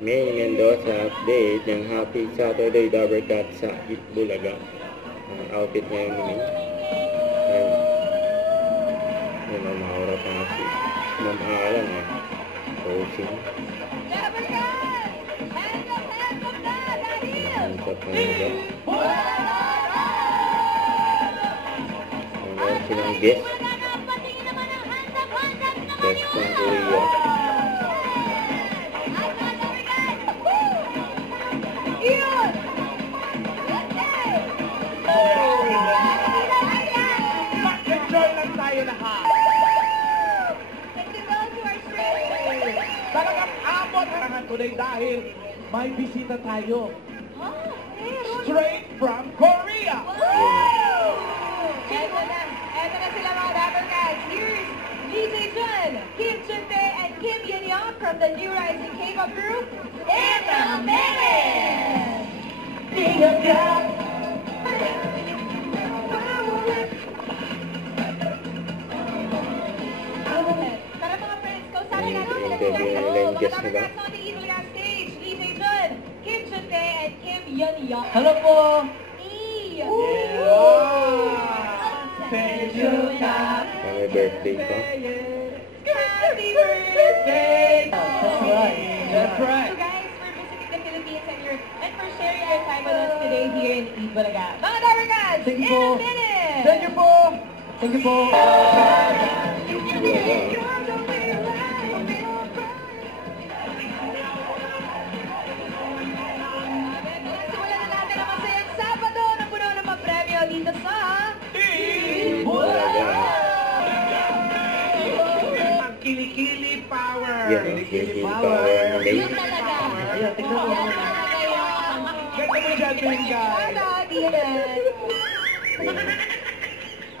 May Mendoza update ng Happy Saturday Dabber Cat sa Itbulaga. Ang outfit ngayon ni May. Ayun, maura pa nga si Ma'am Alan posing. Ang sarap na nila. Meron silang guest. Guest ng Korea. Mag-enjoy lang tayo lahat. Talagang abot harangan today dahil may bisita tayo. Straight from Korea. Eto na sila mga Dabber Cats. Here's DJ Jun, Kim Chunte, and Kim Yeon from the New Rising K-pop group, In a Minute! Being a cat. Para mga friends, kausapin natin sila Interview dito. na nila yung Mga guest Dabber nila. Cats on the Itbulaga stage. DJ Jun, Kim Chunte, and Kim Yeon. Hello po. Thank you, Kat. May birthday pa. Happy birthday! That's right. That's right. So guys, for visiting the Philippines and for sharing your time with us today here in Itbulaga. Mga Dabber Cats, Thank you in po. a minute! Thank you po. Thank you po. Simulan na natin ang masayang Sabado na puno ng mga premyo dito sa... Itbulaga. Ang kilikili power. Yan ang kilikili power ng May. Yun talaga. Ayan, tingnan mo. Yan talaga yun. Ganda mo dyan, Twin guys. Shout out, Ian.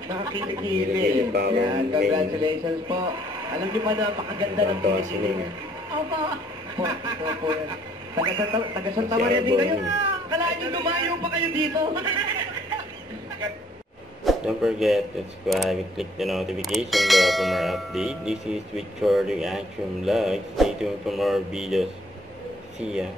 Nakakilikili. Power Yan, ng May. congratulations po. Alam niyo ba napakaganda ng Tawa si kilikili? May. Opo. Po yan. Taga Santa Maria din kayo. Kalaan niyo lumayo pa kayo dito. Don't forget to subscribe and click the notification bell for more update. This is Victor Reaction Vlog. Stay tuned for more videos. See ya.